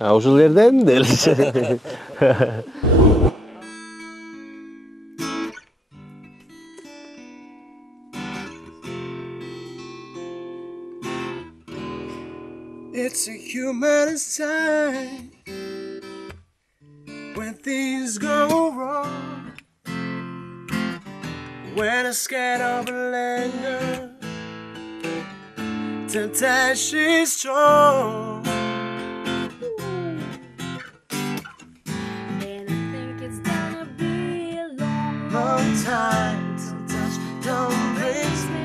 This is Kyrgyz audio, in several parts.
Ушул жерден деле. It's a humorous time when things go wrong, when I'm scared of linger, temptation's strong. And I think it's gonna be a long, Long time till touch don't brings me.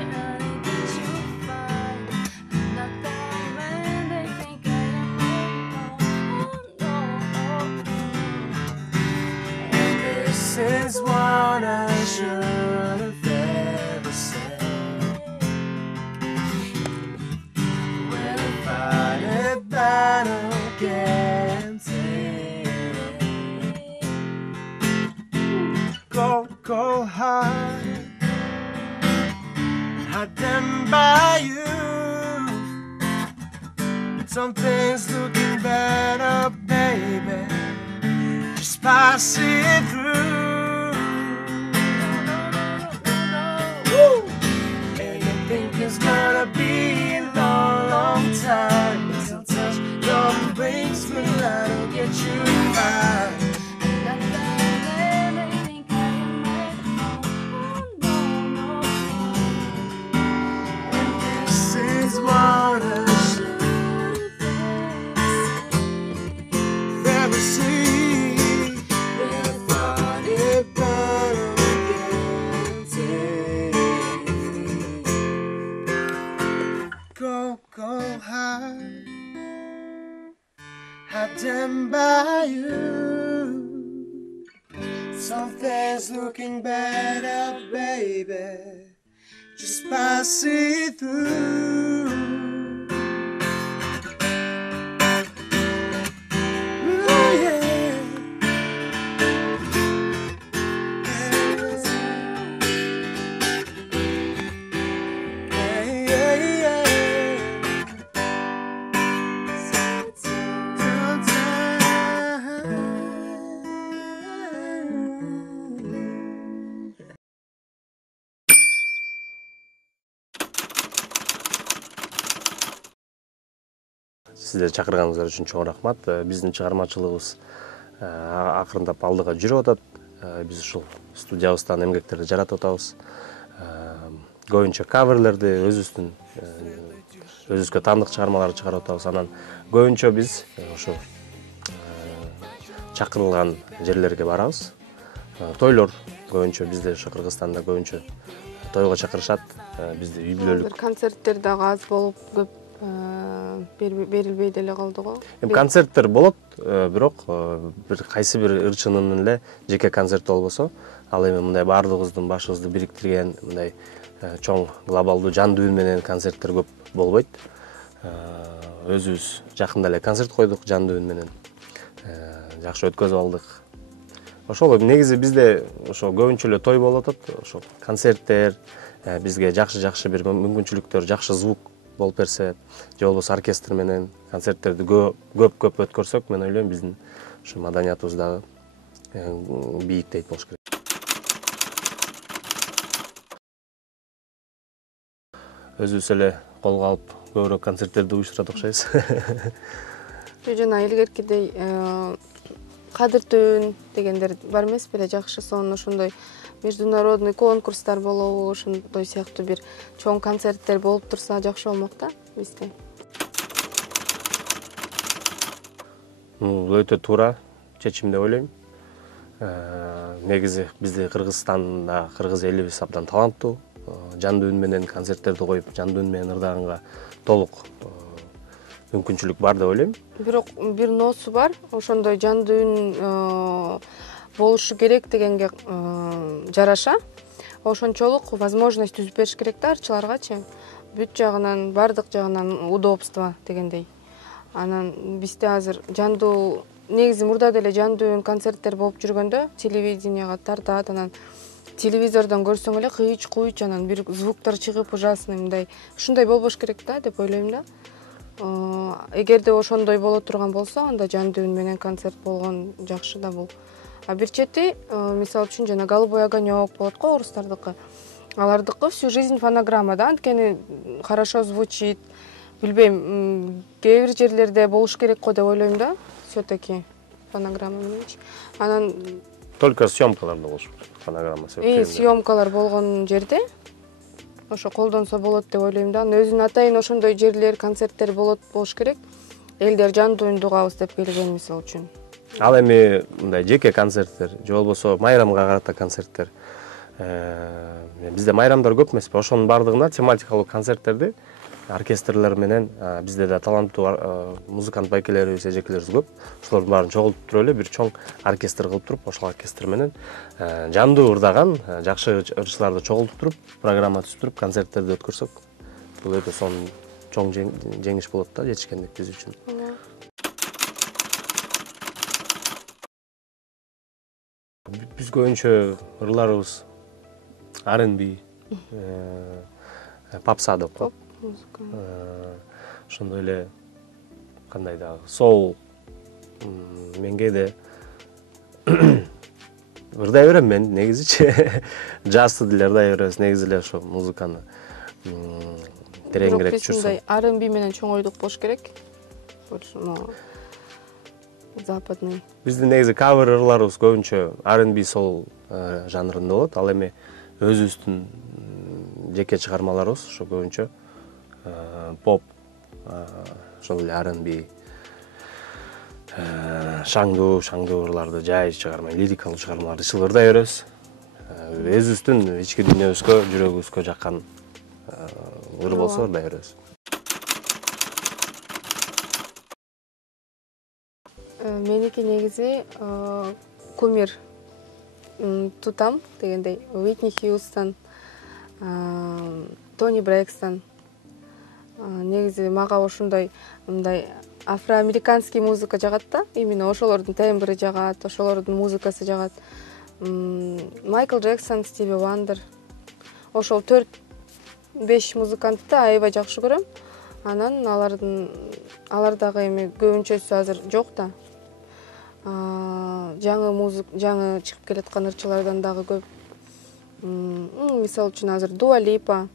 This is what I should have ever said. When I fight a battle against it, go hard, hide them by you. Something's looking better, baby. Just pass it through. It's gonna be a long, long time till touch don't brings me. I'll get you by. And this is what I should ever see. When I thought it better against it. Go hard, hide them by you. Something's looking better, baby. Just pass it through. Ooh, yeah. Сиздерди чакырганыңыздар үчүн чоң рахмат. Биздин чыгармачылыгыбыз акырындап алдыга жүрүп атат. Биз ушул студиябыздан эмгектерди жаратып атабыз. Көбүнчө каверлерди өзүбүзгө таандык чыгармаларды чыгарып атабыз. Анан көбүнчө биз ошо чакырылган жерлерге барабыз. Тойлор көбүнчө бизде ошо Кыргызстанда көбүнчө тойго чакырышат. Бизде үй бүлөлүк концерттер дагы аз болуп көп берилбей деле калды го. Концерттер болот, бирок бир кайсы бир ырчынын эле жеке концерт болбосо, ал эми мындай баардыгыбыздын башыбызды бириктирген мындай чоң глобалдуу жан дүйүн менен концерттер көп болбойт. Өзүбүз жакында эле концерт койдук жан дүйүн менен. Жакшы өткөзүп алдык. Ошол негизи бизде ошо көбүнчө эле той болуп атат. Ошо концерттер бизге жакшы бир мүмкүнчүлүктөр, жакшы звук болуп берсе, же болбосо оркестр менен концерттерди көп өткөрсөк, мен ойлойм биздин ушу маданиятыбыз дагы бийиктейт болуш керек. Өзүбүз эле колго алып көбүрөөк концерттерди уюштурат окшойбуз. Жана илгеркидей кадыр түн дегендер бар эмес беле, жакшы сонун ошондой международный конкурстар болобу, ошондой сыяктуу бир чоң концерттер болуп турса жакшы болмок да бизде. Өтө туура чечим деп ойлойм. Негизи бизде Кыргызстанда кыргыз элибиз абдан таланттуу. Жан дүйүн менен концерттерди коюп, жан дүйүн менен ырдаганга толук мүмкүнчүлүк бар деп ойлойм. Бирок бир носу бар, ошондой жан дүйүн болушу керек дегенге жараша ошончолук возможность түзүп бериш керек да арчыларгачы. Бүт жагынан, бардык жагынан удобство дегендей. Анан бизде азыр жандуу негизи мурда деле жан дүйүн концерттер болуп жүргөндө телевиденияга тартат, анан телевизордон көрсөң эле кыйч-куйч, анан бир звуктар чыгып ужасный мындай. Ушундай болбош керек да деп ойлойм да. эгерде ошондой боло турган болсо, анда жандуу үн менен концерт болгон жакшы да бул. А бир чети, мисалы үчүн жана «Голубой огонек» болот го орустардыкы. Алардыкы всю жизнь фонограмма да, анткени хорошо звучит. Билбейм, кээ бир жерлерде болуш керек го деп ойлойм да, все-таки фонограмма мененчи. Анан Только съемкаларда болуш фонограмма себеп. съемкалар болгон жерде ошо колдонсо болот деп ойлойм да. Өзүнүн атайын ошондой жерлер, концерттер болуш керек. Элдер жандуу үндү угабыз деп келген мисалы үчүн. Ал эми мындай жеке концерттер же болбосо майрамга карата концерттер. Бизде майрамдар көп эмеспи? Ошонун баардыгына тематикалуу концерттерди оркестрлер менен бизде да таланттуу музыкант байкелерибиз, эжекелерибиз көп. Ошолордун баарын чогултуп туруп эле бир чоң оркестр кылып туруп, ошол оркестр менен жандуу ырдаган жакшы ырчыларды чогултуп туруп, программа түзүп туруп концерттерди өткөрсөк, бул өтө сонун чоң жеңиш болот да жетишкендик биз үчүн. Биз көбүнчө ырларыбыз R&B, попса деп коет. Ошондой эле кандай дагы соул, мен кээде ырдай берем мен негизичи. Джазды деле ырдай беребиз, негизи эле ошо музыканы тереңирээк түшүрсөң. Мындай R&B менен чоңойдук болуш керек. Западный. Биздин негизи кавер ырларыбыз көбүнчө R&B соул жанрында болот. Ал эми өзүбүздүн жеке чыгармаларыбыз ошо көбүнчө поп, ошол эле R&B, шаңдуу ырларды жай чыгарма, лирикалуу чыгармаларды ырдай беребиз. Өзүбүздүн ички дүйнөбүзгө, жүрөгүбүзгө жаккан ыр болсо ырдай беребиз. Меники негизи кумир тутам дегендей Уитни Хьюстон, Тони Брэкстон. Негизи мага ошондой мындай афроамериканский музыка жагат да, именно ошолордун тембри жагат, ошолордун музыкасы жагат. Майкл Джексон, Стиви Вандер. Ошол 4-5 музыкантты аябай жакшы көрөм. Анан алардагы эми көбүнчөсү азыр жок да. Жаңы чыгып келаткан ырчылардан дагы көп. Мисалы үчүн азыр Дуа Липа.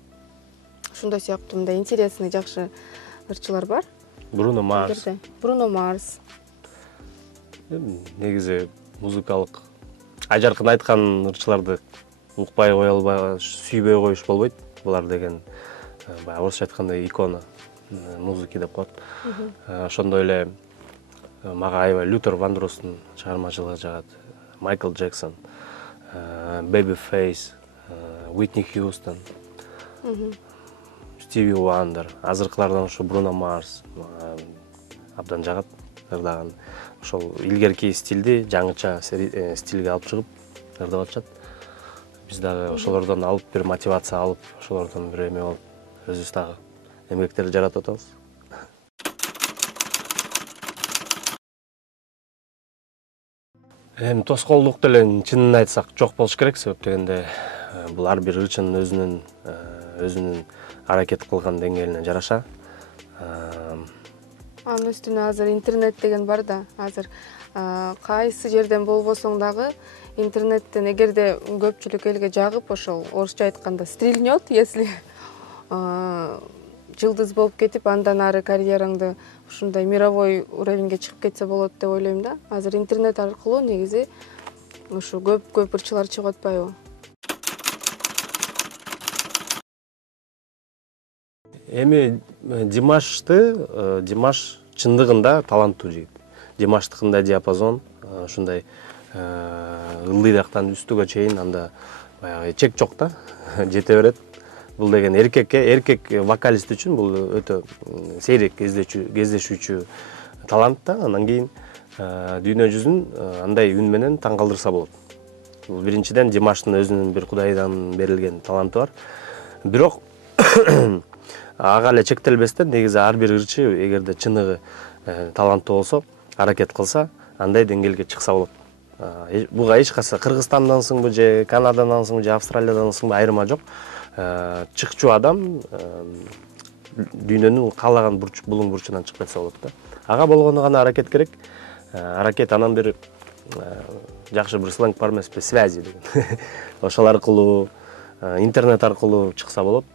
Ошондой сыяктуу мындай интересный жакшы ырчылар бар. Бруно Марс. Бруно Марс. Негизи музыкалык ажаркын айткан ырчыларды укпай кое албай, сүйбөй коюш болбойт. Булар деген баягы орусча айтканда икона музыки деп коет. Ошондой эле мага аябай Лютер Вандростун чыгармачылыгы жагат. Майкл Джексон, Babyface, Уитни Хьюстон, Стиви Вандер, азыркылардан ошо Бруно Марс абдан жагат ырдаган. Ошол илгерки стилди жаңыча стилге алып чыгып ырдап атышат. Биз дагы ошолордон алып бир мотивация алып, ошолордон бир эме болуп, өзүбүз дагы эмгектерди жаратып атабыз. Эми тоскоолдук деле чынын айтсак жок болуш керек, себеп дегенде бул ар бир ырчынын өзүнүн аракет кылган деңгээлине жараша. Анын үстүнө азыр интернет деген бар да. Азыр кайсы жерден болбосоң дагы интернеттен эгерде көпчүлүк элге жагып, ошол орусча айтканда стрельнет, если жылдыз болуп кетип, андан ары карьераңды ушундай мировой уровеньге чыгып кетсе болот деп ойлойм да. Азыр интернет аркылуу негизи ушу көп ырчылар чыгып атпайбы? Эми Димаш чындыгында таланттуу жигит. Димаштыкындай диапазон, ушундай ылдыйдактан үстүгө чейин анда баягы чек жок да, жете берет. Бул деген эркек вокалист үчүн бул өтө сейрек кездешүүчү талант да. Андан кийин дүйнө жүзүн андай үн менен таң калтырса болот. Бул биринчиден Димаштын өзүнүн бир кудайдан берилген таланты бар. Бирок ага эле чектелбестен негизи ар бир ырчы эгерде чыныгы таланттуу болсо, аракет кылса, андай деңгээлге чыкса болот. Буга эч кайсы Кыргызстандансыңбы же Канададансыңбы же Австралиядансыңбы айырма жок. Чыкчу адам дүйнөнүн каалаган булуң бурчунан чыгып кетсе болот да. Ага болгону гана аракет керек. Аракет анан бир жакшы бир сленг бар эмеспи, связи деген. Ошол аркылуу, интернет аркылуу чыкса болот.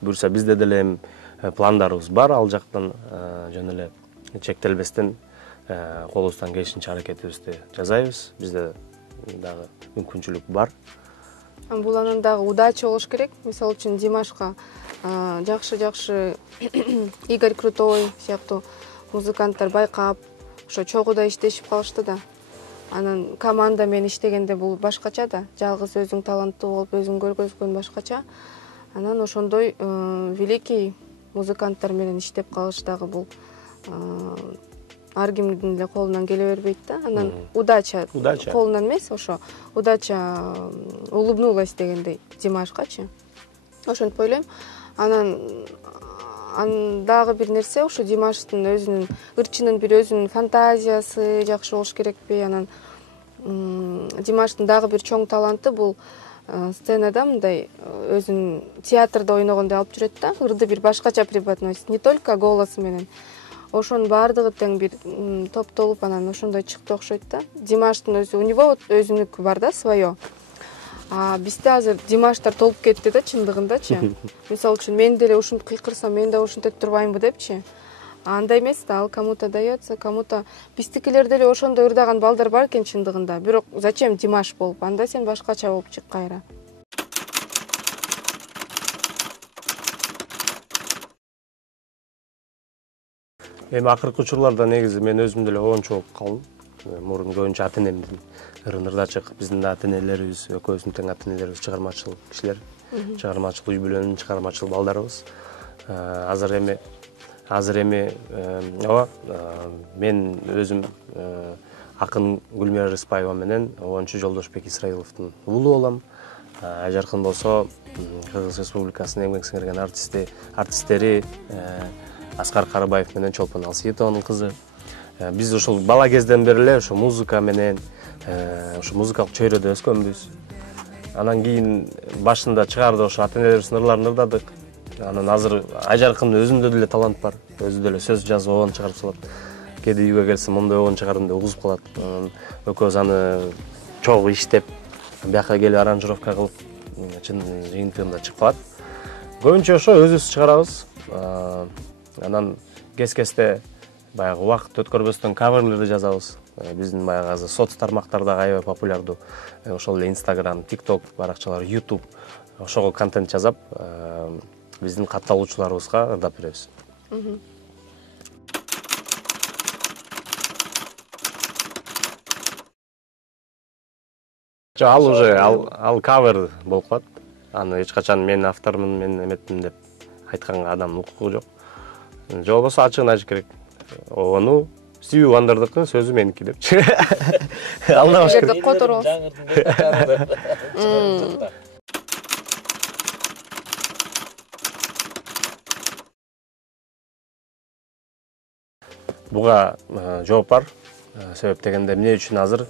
Буюрса бизде деле пландарыбыз бар, ал жактан жөн эле чектелбестен колубуздан келишинче аракетибизди жасайбыз. Бизде дагы мүмкүнчүлүк бар. Бул анан дагы удача болуш керек. Мисалы үчүн Димашка жакшы Игорь Крутой сыяктуу музыканттар байкап, ошо чогуу иштешип калышты да. Анан команда менен иштегенде бул башкача да. Жалгыз өзүң таланттуу болуп, өзүң көргөзгөн башкача. Анан ошондой великий музыканттар менен иштеп калыш дагы бул ар кимдин эле колунан келе бербейт да. Анан удача колунан эмес, ошо удача улыбнулась дегендей Димашкачы. Ошентип ойлойм. Анан дагы бир нерсе, ошо Димаштын өзүнүн ырчынын бир өзүнүн фантазиясы жакшы болуш керекпи? Анан Димаштын дагы бир чоң таланты бул сценада мындай өзүнүн театрда ойногондой алып жүрөт да. Ырды бир башкача преподносит, не только голосу менен. Ошонун баардыгы тең бир топтолуп анан ошондой чыкты окшойт да. Димаштын өзү, у него өзүнүкү бар да, свое. Бизде азыр Димаштар толуп кетти да, чындыгындачы. Мисалы үчүн мен деле ушинтип кыйкырсам, мен да ушинтип турбаймынбы депчи. Андай эмес да, ал кому-то дается, кому-то биздикилер деле ошондой ырдаган балдар бар экен чындыгында. Бирок зачем Димаш болуп? Анда сен башкача болуп чык кайра. Эми акыркы учурларда негизи мен өзүм деле оончу болуп калдым. Мурун көбүнчө ата-энемдин ырдачык, биздин да ата-энелерибиз, экөөбүздүн тең ата-энелерибиз чыгармачыл кишилер, чыгармачыл үй бүлөнүн чыгармачыл балдарыбыз. Азыр эми ооба, мен өзүм акын Гүлмира Рыспаева менен Оончу Жолдошбек Исраиловдун уулу болом. Ажаркын болсо Кыргыз Республикасынын эмгек сиңирген артисттери Аскар Карыбаев менен Чолпон Алсиетованын кызы. Биз ошол бала кезден бери эле ошо музыка менен, ошо музыкалык чөйрөдө өскөнбүз. Анан кийин башында чыгарды ошо ата-энелерибиздин ырларын ырдадык. Анан азыр Ажаркындын өзүндө деле талант бар. Өзү деле сөз жазып оон чыгарып салат. Кээде үйгө келсем мондой оон чыгардым деп угузуп калат. Экөөбүз аны чогуу иштеп, бияка келип аранжировка кылып, чын жыйынтыгында чыгып калат. Көбүнчө ошо өзүбүз чыгарабыз. Анан кес-кесте баягы убакыт өткөрбөстөн каверлерди жазабыз. Биздин баягы азыр соц тармактарда аябай популярдуу. Ошол эле Instagram, TikTok баракчалар, YouTube ошого контент жазап, биздин катталуучуларыбызга ырдап беребиз. Ал уже ал кавер болуп калат. Аны эч качан мен автормун, мен эметтим деп айтканга адамдын укугу жок. Же болбосо ачыгын айтыш керек. Ону Стиви Вандердыкы, сөзү меники депчи. Алдабаш керек. Которо. Буга жооп бар. Себеп дегенде эмне үчүн азыр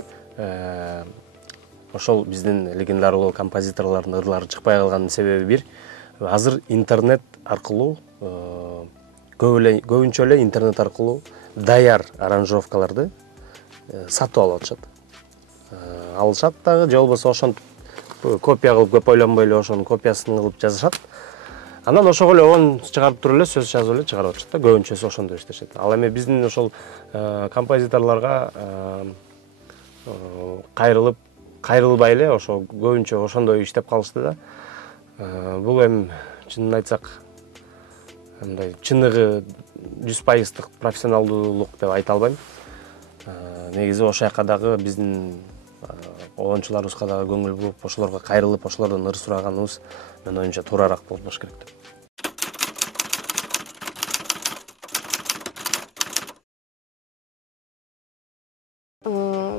ошол биздин легендардуу композиторлордун ырлары чыкпай калганын себеби бир. Азыр интернет аркылуу көбүнчө эле интернет аркылуу даяр аранжировкаларды сатып алып атышат. Алышат дагы, же болбосо ошентип копия кылып көп ойлонбой эле ошонун копиясын кылып жазышат. Анан ошого эле оон чыгарып туруп эле сөз жазып эле чыгарып атышат да. Көбүнчөсү ошондой иштешет. Ал эми биздин ошол композиторлорго кайрылбай эле ошо көбүнчө ошондой иштеп калышты да. Бул эми чынын айтсак мындай чыныгы 100% профессионалдуулук деп айта албайм. Негизи ошол жака дагы биздин оончуларыбызга дагы көңүл буруп, ошолорго кайрылып, ошолордон ыр сураганыбыз мен оюмча туурараак болуш керек деп.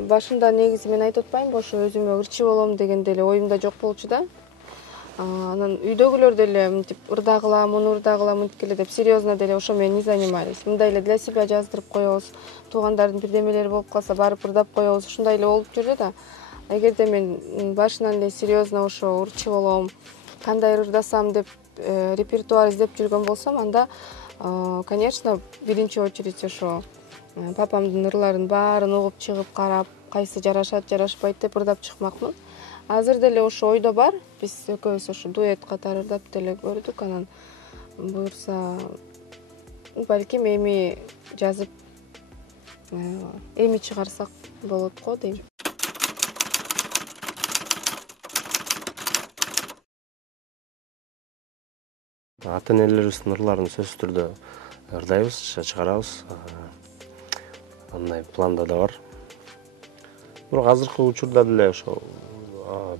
Башында негизи мен айтып атпаймынбы, ошо өзүмө ырчы болом деген деле оюмда жок болчу да. Анан үйдөгүлөр деле мынтип ырдагыла, муну ырдагыла, мынткиле деп серьезно деле ошо менен не занимались. Мындай эле для себя жаздырып коебуз. Туугандардын бирдемелери болуп калса, барып ырдап коебуз. Ушундай эле болуп жүрдү да. Эгерде мен башынан эле серьезно ошо ырчы болом, кандай ырдасам деп репертуар издеп жүргөн болсом, анда, конечно, биринчи очередь ошо папамдын ырларын баарын угуп чыгып карап, кайсы жарашат, жарашпайт деп ырдап чыкмакмын. Азыр деле ошо ойдо бар. Биз экөөбүз ошо дуэт катары ырдап деле көрдүк. Анан буюрса, балким эми жазып, эми чыгарсак болот го дейм. Ата-энелерибиздин ырларын сөзсүз түрдө ырдайбыз, чыгарабыз. Андай планда да бар. Бирок азыркы учурда деле ошо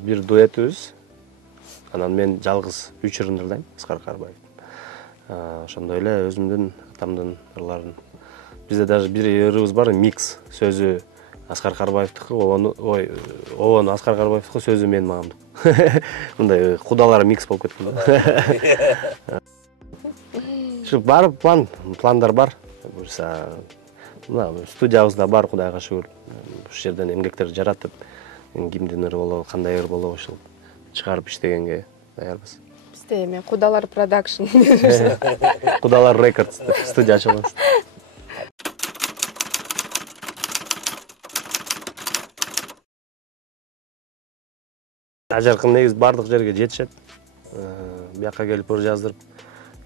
бир дуэтибиз. Анан мен жалгыз 3 ырын ырдайм, Аскар Карбаев. Ошондой эле өзүмдүн атамдын ырларын. Бизде даже бир ырыбыз бар, микс. Сөзү Аскар Карбаевдики, обону Аскар Карбаевдики, сөзү менин мамамдык. Мындай кудалар микс болуп кеткен да. Ушу бар пландар бар. Буюрса, студиябызда бар, Кудайга шүгүр. Ушул жерден эмгектер жаратып, кимдин ыры болобу, кандай ыр болобу ушул чыгарып иштегенге даярбыз. Бизде эми Кудалар продакшн. Кудалар рекордс деп студия ачабыз. Ажаркын негиз бардык жерге жетишет. Бияка келип ыр жаздырып,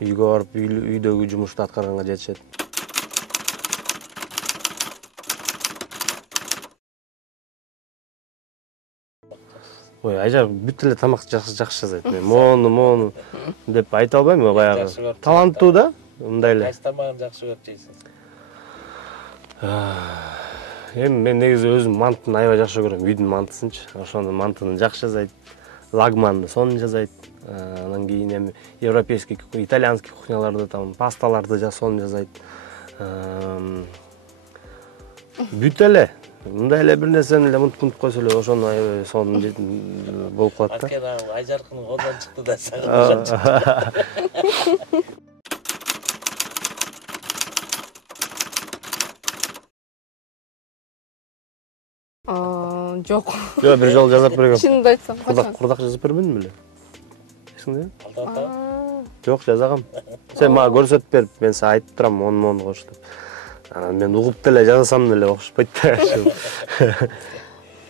үйгө барып, үйдөгү жумушту аткарганга жетишет. Ой, ажар бүт эле тамак жакшы жасайт. Мен мону деп айта албайм, баягы таланттуу да, мындай эле. Кайсы тамагын жакшы көрүп жейсиң? Эми мен негизи өзүм мантыны аябай жакшы көрөм, үйдүн мантысынчы. Ошонун мантыны жакшы жасайт, лагманды сонун жасайт. Анан кийин эми европейский, итальянский кухняларды, там пасталарды сонун жасайт. Бүт эле мындай эле бир нерсени эле мынтып койсо эле ошону аябай сонун болуп калат да. Анткени Айжаркынын колдон чыкты да сагын. Жок. Жок, бир жолу жасап бергем. Чынымды айтсам, качан? Курдак жасап бербедимби эле? Эсиңде? Алдата. Жок, жасагам. Сен мага көрсөтүп берип, мен сага айтып турам, мону кош деп. Анан мен угуп деле жасасам деле окшошпойт да.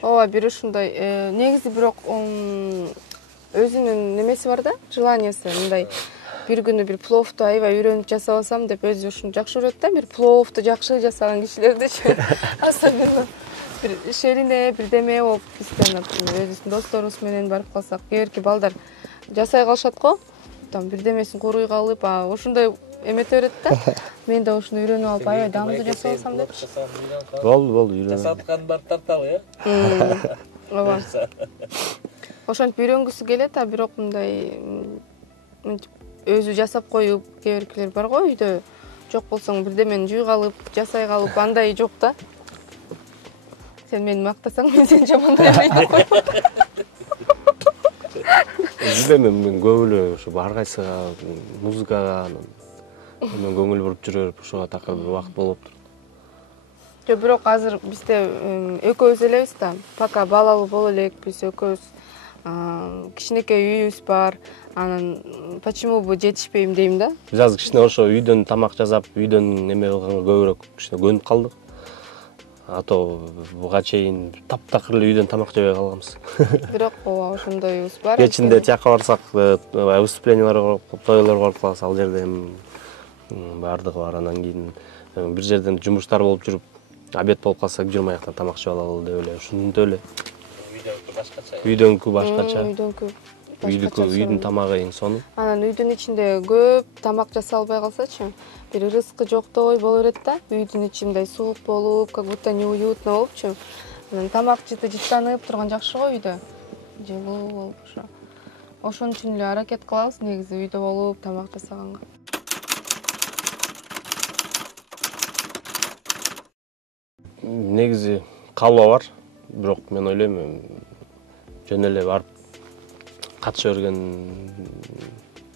Ооба, бир ушундай негизи бирок өзүнүн немеси бар да, желаниясы. Мындай бир күнү бир пловду аябай үйрөнүп жасап алсам деп өзү ушуну жакшы көрөт да, бир пловду жакшы жасаган кишилердичи. Особенно бир шерине, бирдеме болуп бизден өзүбүздүн досторубуз менен барып калсак, кээерки балдар жасай калышат го. Там бирдемесин куруй калып, ошондой эмете берет да. Мен да ушуну үйрөнүп алып, аябай даамдуу жасап алсам деп. Болду, үйрөнөм. Жасатканын барып тартабы, э? Ооба. Ошентип үйрөнгүсү келет, бирок мындай өзү жасап коюп кээбиркилер бар го үйдө. Жок болсоң бирдемени жуй калып, жасай калып, андай жок да. Сен мени мактасаң, мен сени жамандай алайын деп койгом. Билбейм, мен көп эле ушу ар кайсыга музыкага мен көңүл буруп жүрөп, ошого такыр бир убакыт болуп турат. Жок, бирок азыр бизде экөөбүз элебиз да. Пока балалуу боло элекпиз, экөөбүз кичинекей үйүбүз бар. Анан почему бы жетишпейм дейм да. Биз азыр кичине ошо үйдөн тамак жасап, үйдөн эме кылганга көбүрөөк кичине көнүп калдык. А то буга чейин таптакыр эле үйдөн тамак жебей калганбыз. Бирок ооба, ошондойбуз бар. Кечинде тияка барсак, выступленияларга, тойлорго барып калсак, ал жерде бардыгы бар. Анан кийин бир жерден жумуштар болуп жүрүп, обед болуп калса, журмаяктан тамак жеп алалы деп эле, ушунтип эле. Үйдөнкү башкача. Үйдөнкү башкача. Үйдүн тамагы эң сонун. Анан үйдүн ичинде көп тамак жасалбай калсачы, бир ырыскы жоктой боло берет да. Үйдүн ичи мындай суук болуп, как будто неуютно болупчу. Анан тамак жыттанып турган жакшы го үйдө. Жылуу болуп ошо. Ошон үчүн эле аракет кылабыз негизи үйдө болуп тамак жасаганга. Негизи калба бар, бирок мен ойлойм, жөн эле барып катыша берген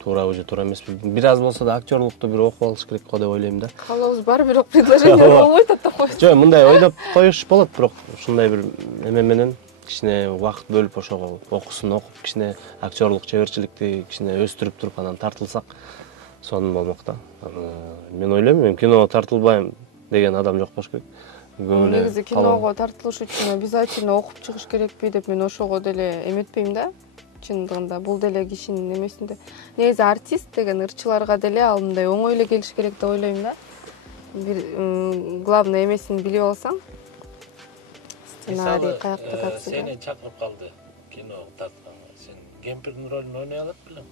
туурабы же туура эмеспи. Бир аз болсо да актерлукту бир окуп алыш керек го деп ойлойм да. Калабыз бар, бирок предложение болбойт ата койчу. Жок, мындай ойдоп коюш болот, бирок ушундай бир эме менен кичине убакыт бөлүп ошого окуусун окуп кичине актерлук чеберчиликти кичине өстүрүп туруп анан тартылсак сонун болмок да. Мен ойлойм, мен киного тартылбайм деген адам жок болуш керек. Негизи киного тартылыш үчүн обязательно окуп чыгыш керекпи деп мен ошого деле эметпейм да. Чындыгында бул деле кишинин эмесинде. Негизи артист деген ырчыларга деле ал мындай оңой эле келиш керек деп ойлойм да. Бир главный эмесин билип алсаң, сценарий каякта катсың. Сени чакырып калды кино тартканга. Сен кемпирдин ролун ойнай алат белең?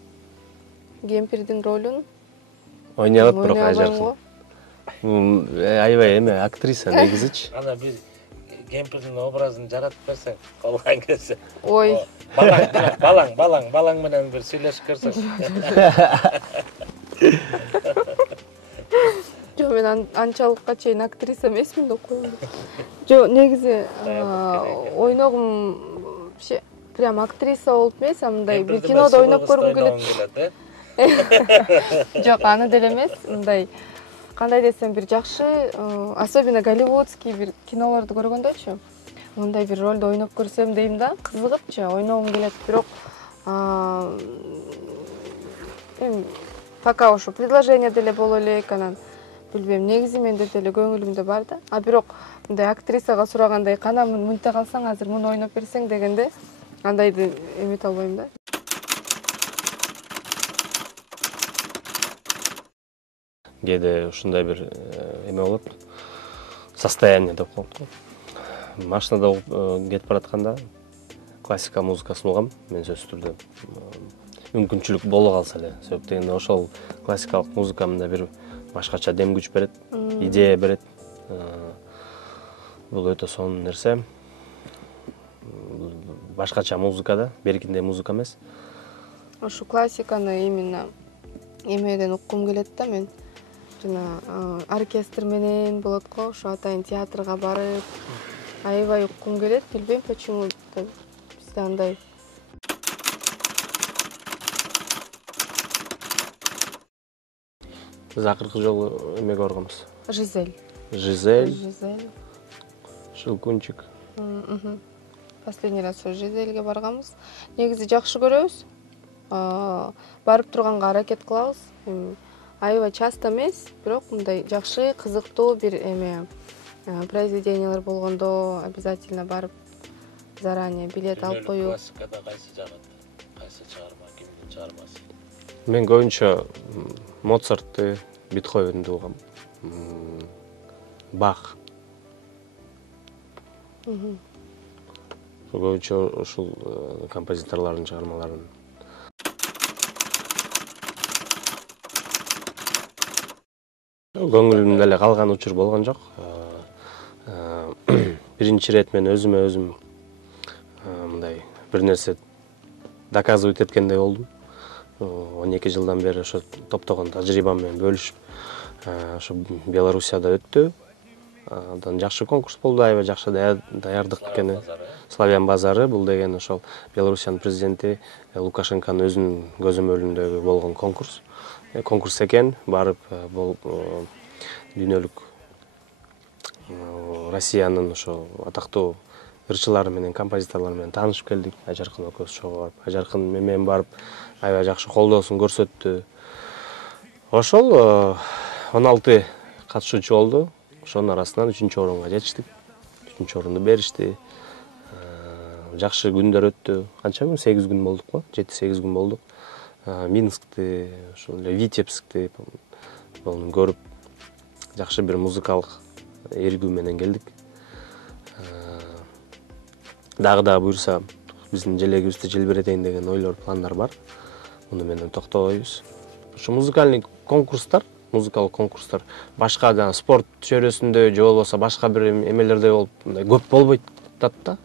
Кемпирдин ролун ойнай алат, бирок ажаркын. Аябай эме актриса негизичи. Ана бир кемпирдин образын жаратып берсең, калган келсе. Ой, Балаң менен бир сүйлөшүп көрсөң. жо мен анчалыкка чейин актриса эмесмин деп коем. Жо негизи ойногум прям актриса болуп эмес, мындай бир кинодо ойноп көргүм келет. Жок, аны деле эмес, мындай кандай десем бир жакшы, особенно голливудский бир кинолорду көргөндөчү. Мындай бир ролду ойноп көрсөм дейм да, кызыгыпчы ойногум келет, бирок пока ошо предложение деле боло элек, анан билбейм, негизи менде деле көңүлүмдө бар да. А бирок мындай актрисага сурагандай, канамын мынтип калсаң азыр муну ойноп берсең дегенде андайды эмете албайм да. Кээде ушундай бир эме болот. Состояние деп коет го. Машинада кетип баратканда классика музыкасын угам, мен сөзсүз түрдө мүмкүнчүлүк боло калса эле. Себеп дегенде ошол классикалык музыка мында бир башкача дем күч берет, идея берет. Бул өтө сонун нерсе. Башкача музыка да, беркиндей музыка эмес. Ошо классиканы именно эмеден уккум келет да мен. Жана оркестр менен болот го, ошо атайын театрга барып, аябай уккум келет, билбейм почему бизде андай. Биз акыркы жолу эмеге барганбыз. Жизель. Жизель, Жизель. Щелкунчик. Последний раз ошо Жизельге барганбыз. Негизи жакшы көрөбүз. Барып турганга аракет кылабыз. Аябай часто эмес, бирок мындай жакшы, кызыктуу бир эме произведениялар болгондо обязательно барып заранее билет алып коюп. Классикада кайсы жагат? Кайсы чыгарма, кимдин чыгармасы? Мен көбүнчө Моцартты, Бетховенди угам. Бах. Көбүнчө ушул композиторлордун чыгармаларын. Көңүлүмдө эле калган учур болгон жок. Биринчи ирет мен өзүмө өзүм мындай бир нерсе доказывать эткендей болдум. 12 жылдан бери ошо топтогон тажрыйбам менен бөлүшүп, ошо Белоруссияда өттү. Андан жакшы конкурс болду, аябай жакшы даярдык экени. Славян базары бул деген ошол Белоруссиянын президенти Лукашенконун өзүнүн көзөмөлүндөгү болгон конкурс. Конкурс экен, барып дүйнөлүк Россиянын ошо атактуу ырчылары менен, композиторлор менен таанышып келдик. Ажаркын экөөбүз ошого барып, Ажаркын менен барып аябай жакшы колдоосун көрсөттү. Ошол 16 катышуучу болду. Ошонун арасынан 3-орунга жетиштик. 3-орунду беришти. Жакшы күндөр өттү. Канча күн? 8 күн болдук го? 7-8 күн болдук. Минскти, ошол эле Витебскти көрүп, жакшы бир музыкалык эргүү менен келдик. Дагы буйрса, биздин желегибизди желбиретейин деген ойлор, пландар бар. Муну менен токтобойбуз. Ошо музыкалык конкурстар башка да спорт чөйрөсүндө же болбосо башка бир эмелерде болуп көп болбойт да.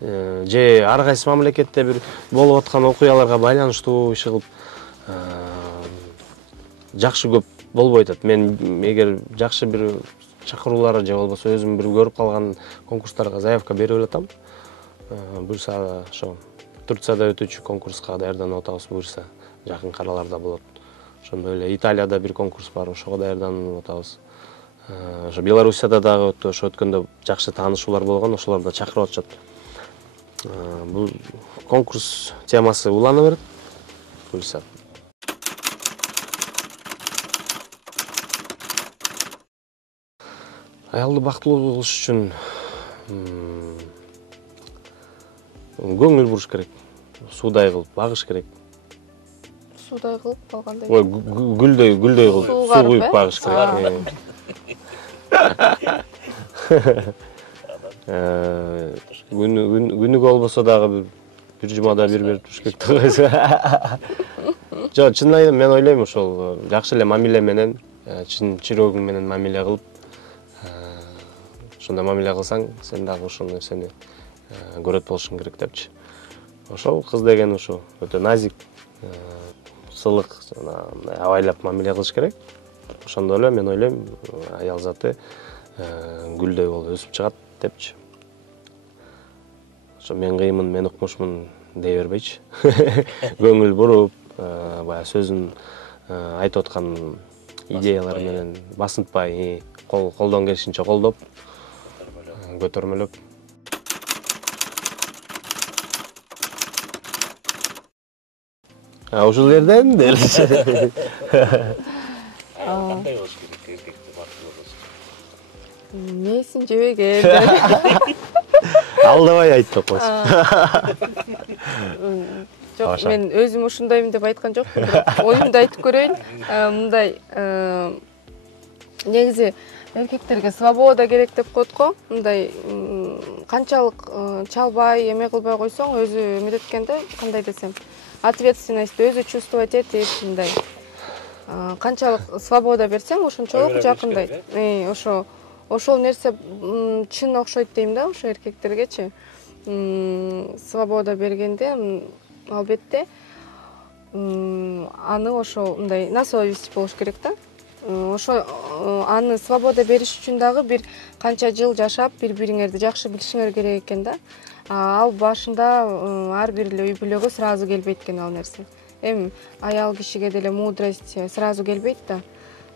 Же ар кайсы мамлекетте бир болуп аткан окуяларга байланыштуу иш кылып жакшы көп болбойт атат. Мен эгер жакшы бир чакыруулар же болбосо өзүм бир көрүп калган конкурстарга заявка берип элатам. Буйрса ошо Турцияда өтүүчү конкурска даярданып атабыз, буйрса жакын араларда болот. Ошондой эле Италияда бир конкурс бар, ошого даярданып атабыз. Ошо Белоруссияда дагы өттү, ошо өткөндө жакшы таанышуулар болгон, ошолор да чакырып атышат. Бул конкурс темасы улана берет. Буйрса. Аялды бактылуу кылыш үчүн көңүл буруш керек. Суудай кылып багыш керек. Суудай кылып калгандай. Ой, гүлдөй кылып суу куюп багыш керек. Күнүгө болбосо дагы бир жумада бир берип туруш керек да. Жок, чын айым мен ойлойм ошол жакшы эле мамиле менен, чын чирогуң менен мамиле кылып, ошондой мамиле кылсаң, сен дагы ошол нерсени көрөт болушуң керек депчи. Ошол кыз деген ошо өтө назик, сылык, абайлап мамиле кылыш керек. Ошондо эле мен ойлойм, аял заты гүлдөй болуп өсүп чыгат депчи. Ошо мен кыймын, мен укмушмун дей бербейчи. Көңүл буруп, баягы сөзүн айтып аткан идеялар менен басынтпай, колдон келишинче колдоп, көтөрмөлөп. Ушул жерден делиши. Кандай болуш керек эркекти бактылуу кылыш? Месин жебеген. Алдабай айтып койсуң. Жок, мен өзүм ушундаймын деп айткан жокмун. Оюмду айтып көрөйүн. Мындай негизи эркектерге свобода керек деп коет го. Мындай канчалык чалбай, эме кылбай койсоң, өзү эмететкен да, кандай десем, ответственность өзү чувствовать этип, мындай. Канчалык свобода берсең, ошончолук жакындайт. Ошол нерсе чын окшойт дейм да, ошо эркектергечи. Свобода бергенде албетте аны ошо мындай на совесть болуш керек да. Ошо аны свобода бериш үчүн дагы бир канча жыл жашап, бири-бириңерди жакшы билишиңер керек экен да. Ал башында ар бир эле үй бүлөгө сразу келбейт экен ал нерсе. Эми аял кишиге деле мудрость сразу келбейт да.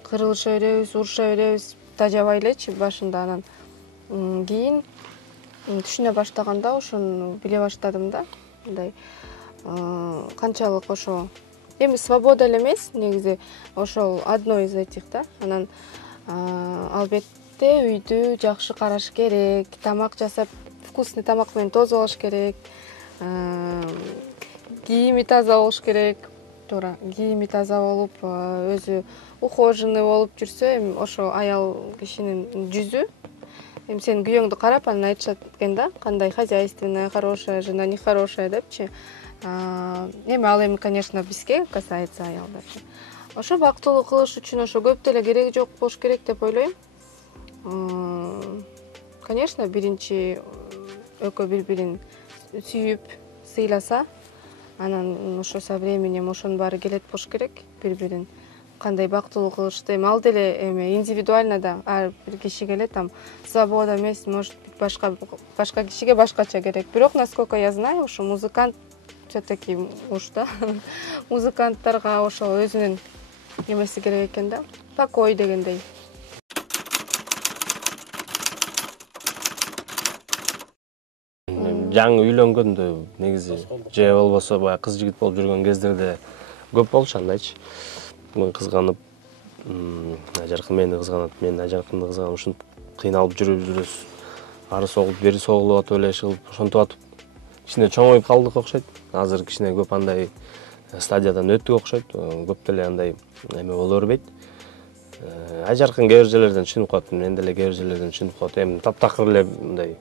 Кырылыша беребиз, уруша беребиз, тажабай элечи башында, анан кийин түшүнө баштаганда ошону биле баштадым да. Мындай канчалык ошо эми свобода эле эмес, негизи ошол одно из этих да. Анан албетте үйдү жакшы караш керек, тамак жасап, вкусный тамак менен тозалаш керек, кийими таза болуш керек. Туура, кийими таза болуп, өзү ухоженный болуп жүрсө, эми ошо аял кишинин жүзү. Эми сен күйөөңдү карап, анан айтышат экен да, кандай хозяйственная, хорошая жена, нехорошая депчи. Эми ал эми, конечно, бизге касается аялдарчы. Ошо бактылуу кылыш үчүн ошо көп деле кереги жок болуш керек деп ойлойм. Конечно, биринчи экөө бири-бирин сүйүп, сыйласа, анан ошо со временем ошонун баары келет болуш керек, бири-бирин кандай бактылуу кылышты. Эми ал деле эми индивидуально да, ар бир кишиге эле там свобода эмес, может башка кишиге башкача керек. Бирок, насколько я знаю, ошо музыкант все-таки уж да, музыканттарга ошо өзүнүн эмеси керек экен да, покой дегендей. Жаңы үйлөнгөндө негизи же болбосо баягы кыз жигит болуп жүргөн кездерде көп болчу андайчы. Мен кызганып, ажаркын мени кызганат, мен ажаркынды кызганып, ушинтип кыйналып жүрөбүз. Ары согулуп, бери согулуп атып эле иши кылып, ошентип атып кичине чоңоюп калдык окшойт. Азыр кичине көп андай стадиядан өттүк окшойт. Көп деле андай эме боло бербейт. Ажаркын кээ бир жерлерден түшүнүп калат, мен деле кээ бир жерлерден түшүнүп калат. Эми таптакыр эле мындай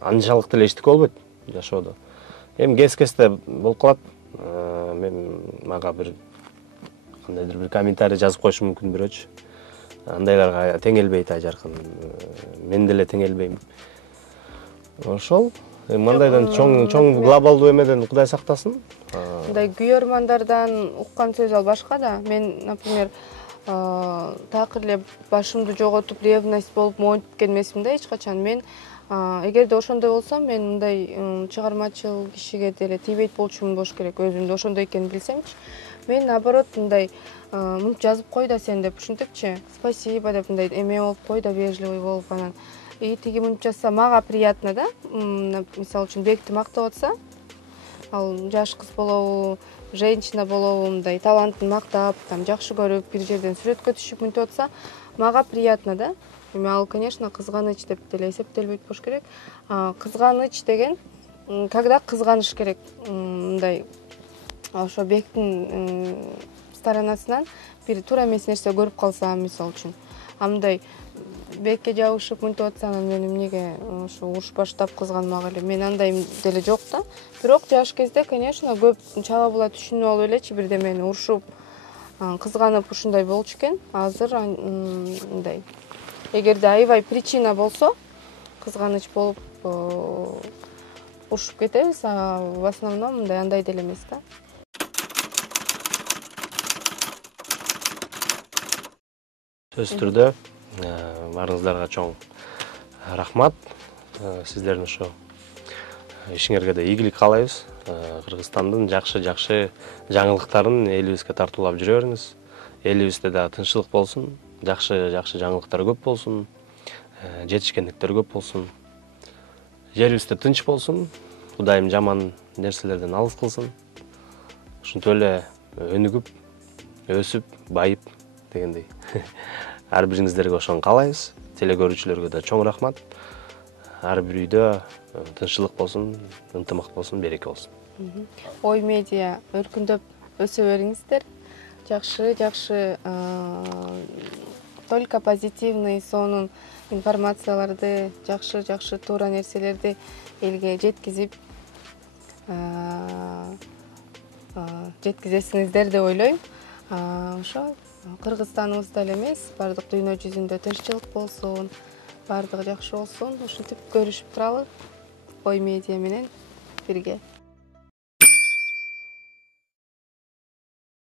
анчалык деле эчтеке болбойт жашоодо. Эми кес-кесте болуп калат. Мен мага бир кандайдыр бир комментарий жазып коюшу мүмкүн бирөөчү. Андайларга теңелбейт ажаркын. Мен деле теңелбейм. Ошол мындайдан чоң глобалдуу эмеден Кудай сактасын. Мындай күйөрмандардан уккан сөз ал башка да. Мен, например, такыр эле башымды жоготуп, ревность болуп монтип келмесмин да эч качан. Мен эгерде ошондой болсом, мен мындай чыгармачыл кишиге деле тийбейт болчумун болуш керек, өзүмдү ошондой экенин билсемчи. Мен наоборот мындай мынтип жазып кой да сен деп ушинтипчи, спасибо деп мындай эме болуп кой да, вежливый болуп, анан И тиги мынчаса мага приятно да. Мисалы үчүн Бекти мактап атса, ал жаш кыз болобу, женщина болобу, мындай талантын мактап, там жакшы көрүп, бир жерден сүрөткө түшүп мынтип атса, мага приятно да. Эми ал, конечно, кызганыч деп деле эсептелбейт болуш керек. Кызганыч деген когда кызганыш керек, мындай ошо Бектин сторонасынан бир туура эмес нерсе көрүп калсам, мисалы үчүн. Мындай Бекке жабышып мынтип атса, анан мен эмнеге ошо уруш баштап кызганмак эле. Мен андай деле жок да. Бирок жаш кезде, конечно, көп чала була түшүнүп алып элечи бирдемени урушуп, кызганып ушундай болчу экен. Азыр мындай. Эгерде аябай причина болсо, кызганыч болуп урушуп кетебиз, а в основном андай деле эмес да. Сөзсүз түрдө баарыңыздарга чоң рахмат. Сиздердин ошо ишиңерге да ийгилик каалайбыз. Кыргызстандын жакшы жаңылыктарын элибизге тартуулап жүрө бериңиз. Элибизде да тынччылык болсун, жакшы жаңылыктар көп болсун, жетишкендиктер көп болсун. Жерибизде тынч болсун, Кудайым жаман нерселерден алыс кылсын. Ушинтип эле өнүгүп, өсүп, байып дегендей. Ар бириңиздерге ошону каалайбыз. Теле көрүүчүлөргө да чоң рахмат. Ар бир үйдө тынччылык болсун, ынтымак болсун, береке болсун. Ой медиа өркүндөп өсө бериңиздер. Жакшы только позитивный сонун информацияларды, жакшы туура нерселерди элге жеткизесиңиздер деп ойлойм. Ошо Кыргызстаныбызда эле эмес, бардык дүйнө жүзүндө тынччылык болсун, бардыгы жакшы болсун. Ушинтип көрүшүп туралы Ой медиа менен бирге.